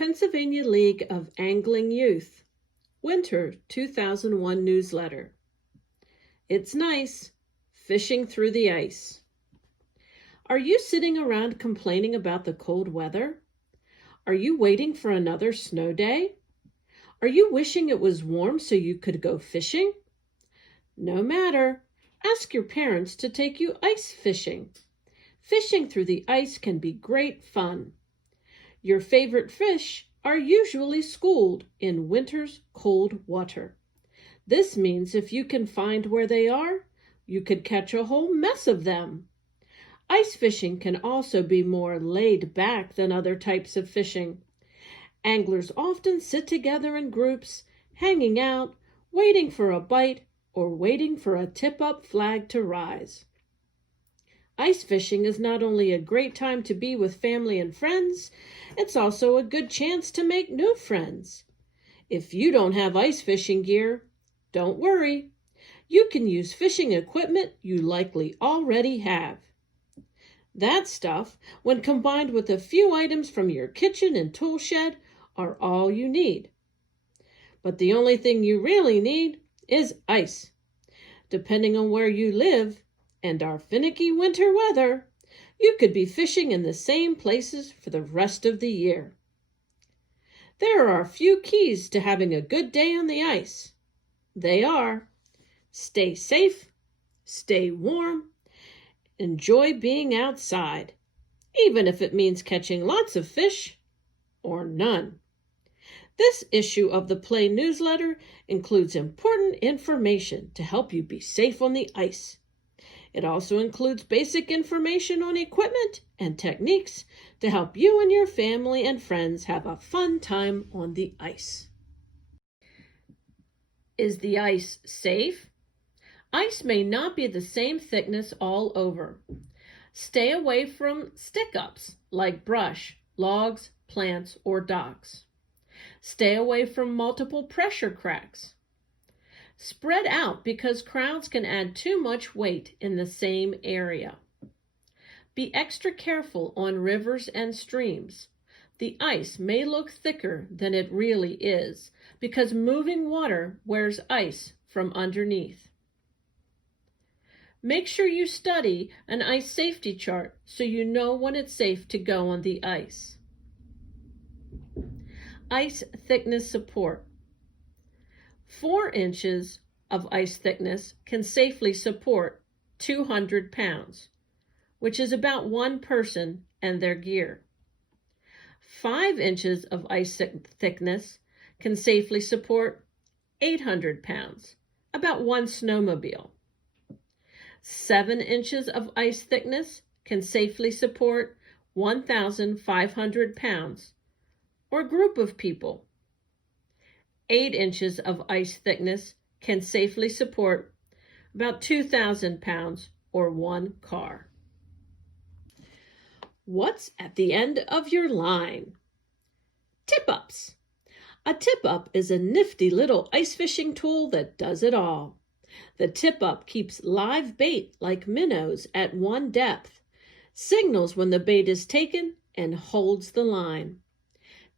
Pennsylvania League of Angling Youth, Winter 2001 Newsletter. It's nice, fishing through the ice. Are you sitting around complaining about the cold weather? Are you waiting for another snow day? Are you wishing it was warm so you could go fishing? No matter. Ask your parents to take you ice fishing. Fishing through the ice can be great fun. Your favorite fish are usually schooled in winter's cold water. This means if you can find where they are, you could catch a whole mess of them. Ice fishing can also be more laid back than other types of fishing. Anglers often sit together in groups, hanging out, waiting for a bite, or waiting for a tip-up flag to rise. Ice fishing is not only a great time to be with family and friends, it's also a good chance to make new friends. If you don't have ice fishing gear, don't worry. You can use fishing equipment you likely already have. That stuff, when combined with a few items from your kitchen and tool shed, are all you need. But the only thing you really need is ice. Depending on where you live and our finicky winter weather, you could be fishing in the same places for the rest of the year. There are a few keys to having a good day on the ice. They are: stay safe, stay warm, enjoy being outside, even if it means catching lots of fish or none. This issue of the Play newsletter includes important information to help you be safe on the ice. It also includes basic information on equipment and techniques to help you and your family and friends have a fun time on the ice. Is the ice safe? Ice may not be the same thickness all over. Stay away from stick-ups like brush, logs, plants, or docks. Stay away from multiple pressure cracks. Spread out because crowds can add too much weight in the same area. Be extra careful on rivers and streams. The ice may look thicker than it really is because moving water wears ice from underneath. Make sure you study an ice safety chart so you know when it's safe to go on the ice. Ice thickness support. 4 inches of ice thickness can safely support 200 pounds, which is about one person and their gear. 5 inches of ice thickness can safely support 800 pounds, about one snowmobile. 7 inches of ice thickness can safely support 1,500 pounds, or a group of people. 8 inches of ice thickness can safely support about 2,000 pounds, or one car. What's at the end of your line? Tip-ups. A tip-up is a nifty little ice fishing tool that does it all. The tip-up keeps live bait like minnows at one depth, signals when the bait is taken, and holds the line.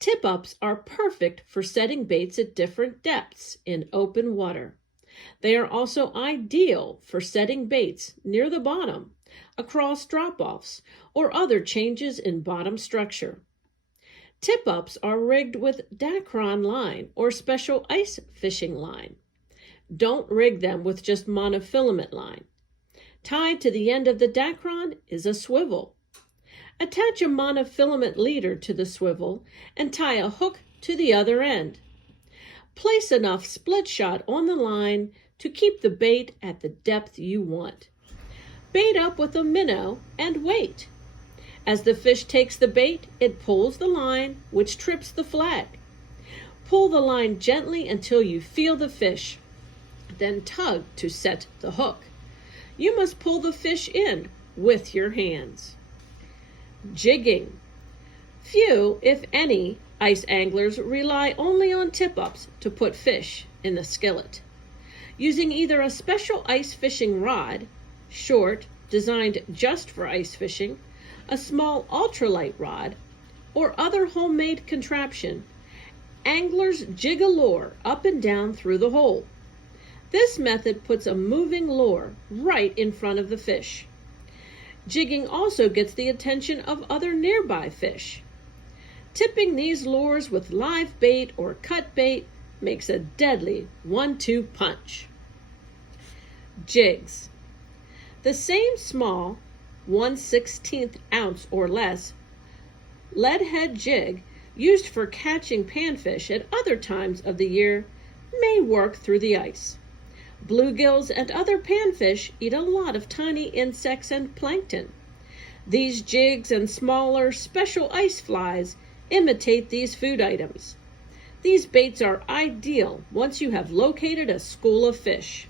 Tip-ups are perfect for setting baits at different depths in open water. They are also ideal for setting baits near the bottom, across drop-offs, or other changes in bottom structure. Tip-ups are rigged with Dacron line or special ice fishing line. Don't rig them with just monofilament line. Tied to the end of the Dacron is a swivel. Attach a monofilament leader to the swivel and tie a hook to the other end. Place enough split shot on the line to keep the bait at the depth you want. Bait up with a minnow and wait. As the fish takes the bait, it pulls the line, which trips the flag. Pull the line gently until you feel the fish, then tug to set the hook. You must pull the fish in with your hands. Jigging. Few, if any, ice anglers rely only on tip-ups to put fish in the skillet. Using either a special ice fishing rod, short, designed just for ice fishing, a small ultralight rod, or other homemade contraption, anglers jig a lure up and down through the hole. This method puts a moving lure right in front of the fish. Jigging also gets the attention of other nearby fish. Tipping these lures with live bait or cut bait makes a deadly 1-2 punch. Jigs. The same small 1/16 ounce or less lead head jig used for catching panfish at other times of the year may work through the ice. Bluegills and other panfish eat a lot of tiny insects and plankton. These jigs and smaller special ice flies imitate these food items. These baits are ideal once you have located a school of fish.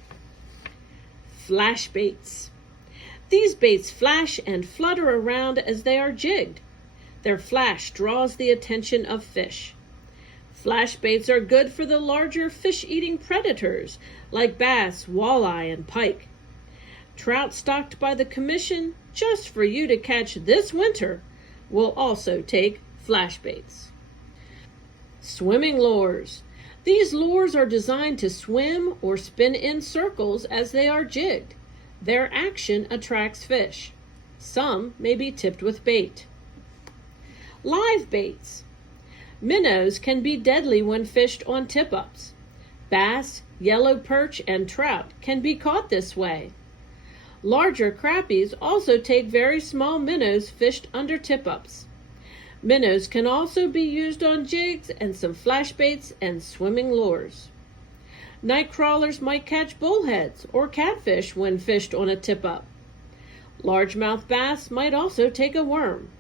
Flash baits. These baits flash and flutter around as they are jigged. Their flash draws the attention of fish. Flash baits are good for the larger fish-eating predators like bass, walleye, and pike. Trout stocked by the commission just for you to catch this winter will also take flash baits. Swimming lures. These lures are designed to swim or spin in circles as they are jigged. Their action attracts fish. Some may be tipped with bait. Live baits. Minnows can be deadly when fished on tip-ups. Bass, yellow perch, and trout can be caught this way. Larger crappies also take very small minnows fished under tip-ups. Minnows can also be used on jigs and some flash baits and swimming lures. Night crawlers might catch bullheads or catfish when fished on a tip-up. Largemouth bass might also take a worm.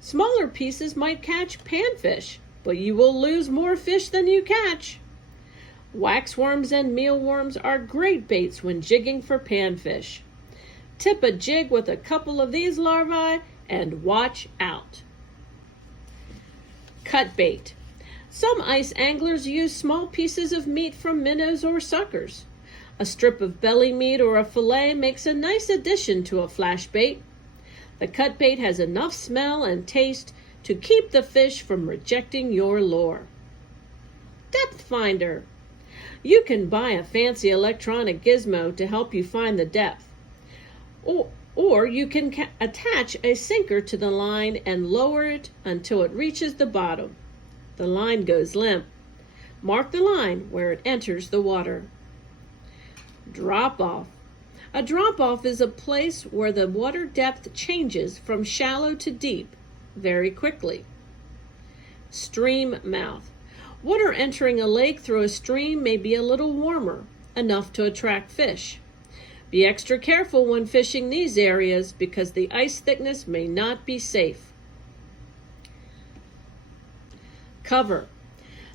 Smaller pieces might catch panfish, but you will lose more fish than you catch. Waxworms and mealworms are great baits when jigging for panfish. Tip a jig with a couple of these larvae and watch out. Cut bait. Some ice anglers use small pieces of meat from minnows or suckers. A strip of belly meat or a fillet makes a nice addition to a flash bait. The cut bait has enough smell and taste to keep the fish from rejecting your lure. Depth finder. You can buy a fancy electronic gizmo to help you find the depth. Or you can attach a sinker to the line and lower it until it reaches the bottom. The line goes limp. Mark the line where it enters the water. Drop-off. A drop-off is a place where the water depth changes from shallow to deep very quickly. Stream mouth. Water entering a lake through a stream may be a little warmer, enough to attract fish. Be extra careful when fishing these areas because the ice thickness may not be safe. Cover.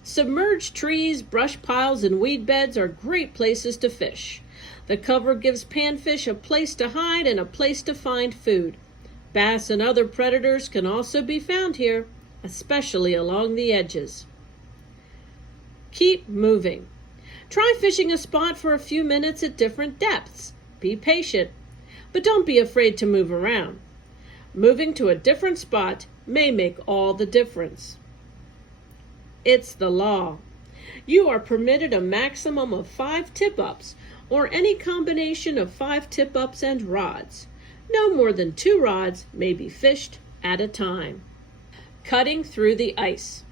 Submerged trees, brush piles, and weed beds are great places to fish. The cover gives panfish a place to hide and a place to find food. Bass and other predators can also be found here, especially along the edges. Keep moving. Try fishing a spot for a few minutes at different depths. Be patient, but don't be afraid to move around. Moving to a different spot may make all the difference. It's the law. You are permitted a maximum of 5 tip-ups or any combination of 5 tip-ups and rods. No more than 2 rods may be fished at a time. Cutting through the ice.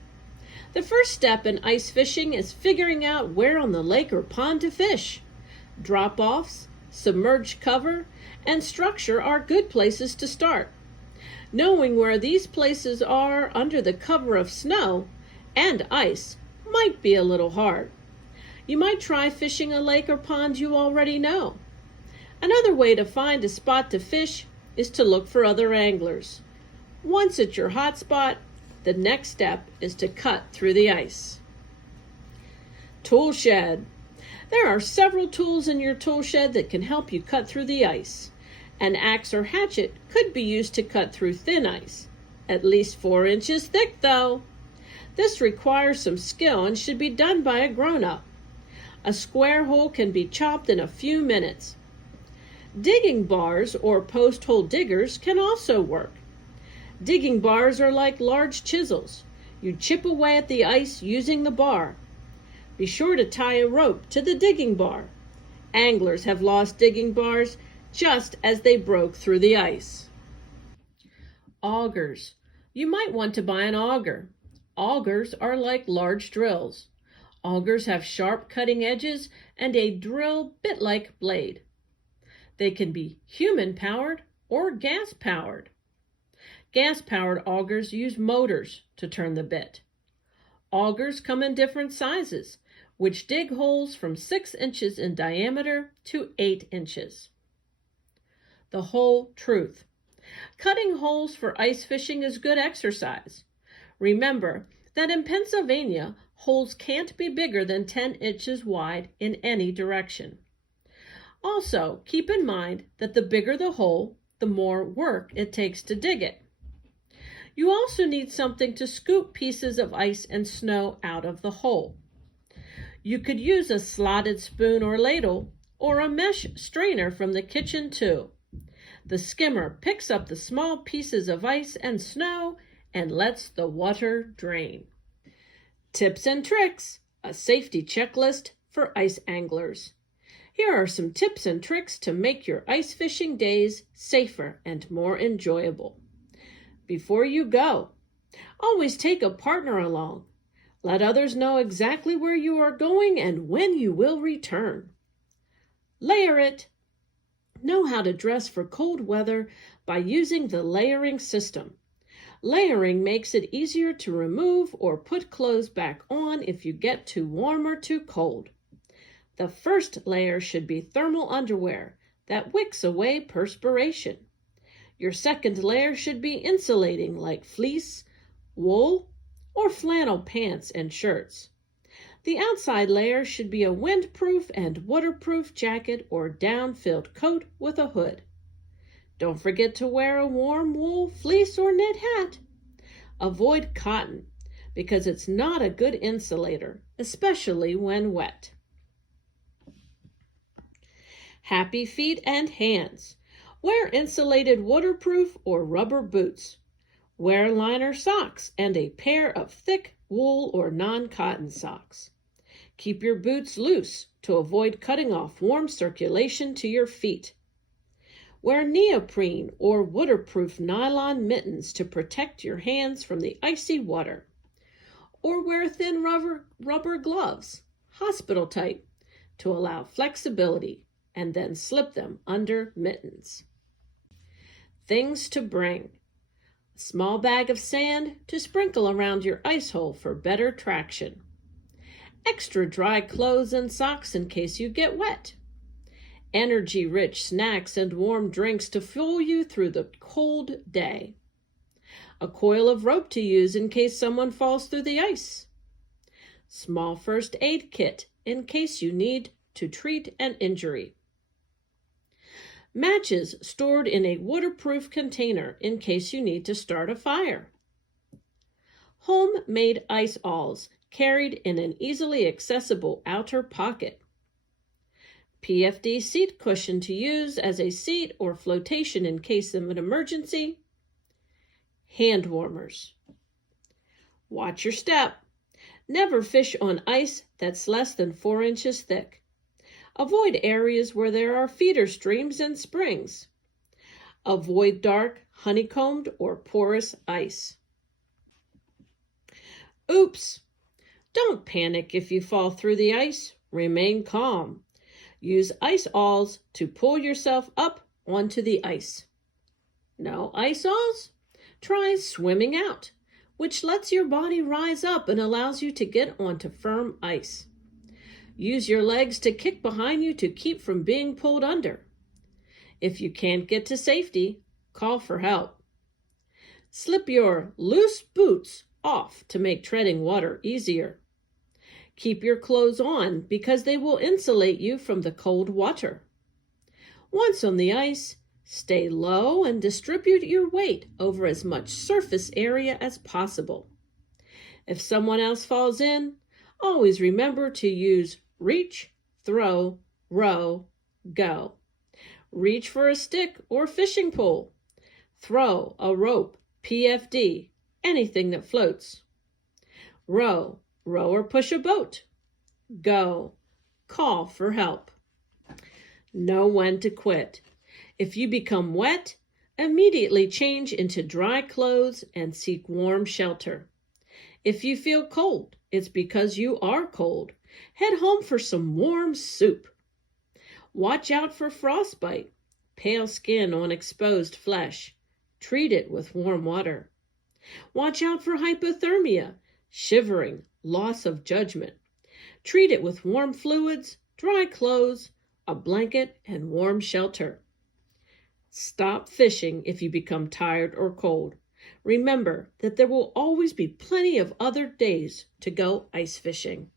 The first step in ice fishing is figuring out where on the lake or pond to fish. Drop-offs, submerged cover, and structure are good places to start. Knowing where these places are under the cover of snow and ice might be a little hard. You might try fishing a lake or pond you already know. Another way to find a spot to fish is to look for other anglers. Once at your hot spot, the next step is to cut through the ice. Tool shed. There are several tools in your tool shed that can help you cut through the ice. An axe or hatchet could be used to cut through thin ice, at least 4 inches thick though. This requires some skill and should be done by a grown-up. A square hole can be chopped in a few minutes. Digging bars or post hole diggers can also work. Digging bars are like large chisels. You chip away at the ice using the bar. Be sure to tie a rope to the digging bar. Anglers have lost digging bars just as they broke through the ice. Augers. You might want to buy an auger. Augers are like large drills. Augers have sharp cutting edges and a drill bit-like blade. They can be human-powered or gas-powered. Gas-powered augers use motors to turn the bit. Augers come in different sizes, which dig holes from 6 inches in diameter to 8 inches. The whole truth. Cutting holes for ice fishing is good exercise. Remember that in Pennsylvania, holes can't be bigger than 10 inches wide in any direction. Also, keep in mind that the bigger the hole, the more work it takes to dig it. You also need something to scoop pieces of ice and snow out of the hole. You could use a slotted spoon or ladle, or a mesh strainer from the kitchen too. The skimmer picks up the small pieces of ice and snow and lets the water drain. Tips and tricks, a safety checklist for ice anglers. Here are some tips and tricks to make your ice fishing days safer and more enjoyable. Before you go, always take a partner along. Let others know exactly where you are going and when you will return. Layer it. Know how to dress for cold weather by using the layering system. Layering makes it easier to remove or put clothes back on if you get too warm or too cold. The first layer should be thermal underwear that wicks away perspiration. Your second layer should be insulating like fleece, wool, or flannel pants and shirts. The outside layer should be a windproof and waterproof jacket or down-filled coat with a hood. Don't forget to wear a warm wool, fleece, or knit hat. Avoid cotton because it's not a good insulator, especially when wet. Happy feet and hands. Wear insulated waterproof or rubber boots. Wear liner socks and a pair of thick wool or non-cotton socks. Keep your boots loose to avoid cutting off warm circulation to your feet. Wear neoprene or waterproof nylon mittens to protect your hands from the icy water. Or wear thin rubber gloves, hospital type, to allow flexibility, and then slip them under mittens. Things to bring. A small bag of sand to sprinkle around your ice hole for better traction. Extra dry clothes and socks in case you get wet. Energy-rich snacks and warm drinks to fuel you through the cold day. A coil of rope to use in case someone falls through the ice. Small first aid kit in case you need to treat an injury. Matches stored in a waterproof container in case you need to start a fire. Homemade ice awls carried in an easily accessible outer pocket. PFD seat cushion to use as a seat or flotation in case of an emergency. Hand warmers. Watch your step. Never fish on ice that's less than 4 inches thick. Avoid areas where there are feeder streams and springs. Avoid dark, honeycombed, or porous ice. Oops! Don't panic if you fall through the ice. Remain calm. Use ice awls to pull yourself up onto the ice. No ice awls? Try swimming out, which lets your body rise up and allows you to get onto firm ice. Use your legs to kick behind you to keep from being pulled under. If you can't get to safety, call for help. Slip your loose boots off to make treading water easier. Keep your clothes on because they will insulate you from the cold water. Once on the ice, stay low and distribute your weight over as much surface area as possible. If someone else falls in, always remember to use reach, throw, row, go. Reach for a stick or fishing pole. Throw a rope PFD, anything that floats. Row, row or push a boat. Go, call for help. Know when to quit. If you become wet, immediately change into dry clothes and seek warm shelter. If you feel cold, it's because you are cold. Head home for some warm soup. Watch out for frostbite, pale skin on exposed flesh. Treat it with warm water. Watch out for hypothermia, shivering, loss of judgment. Treat it with warm fluids, dry clothes, a blanket, and warm shelter. Stop fishing if you become tired or cold. Remember that there will always be plenty of other days to go ice fishing.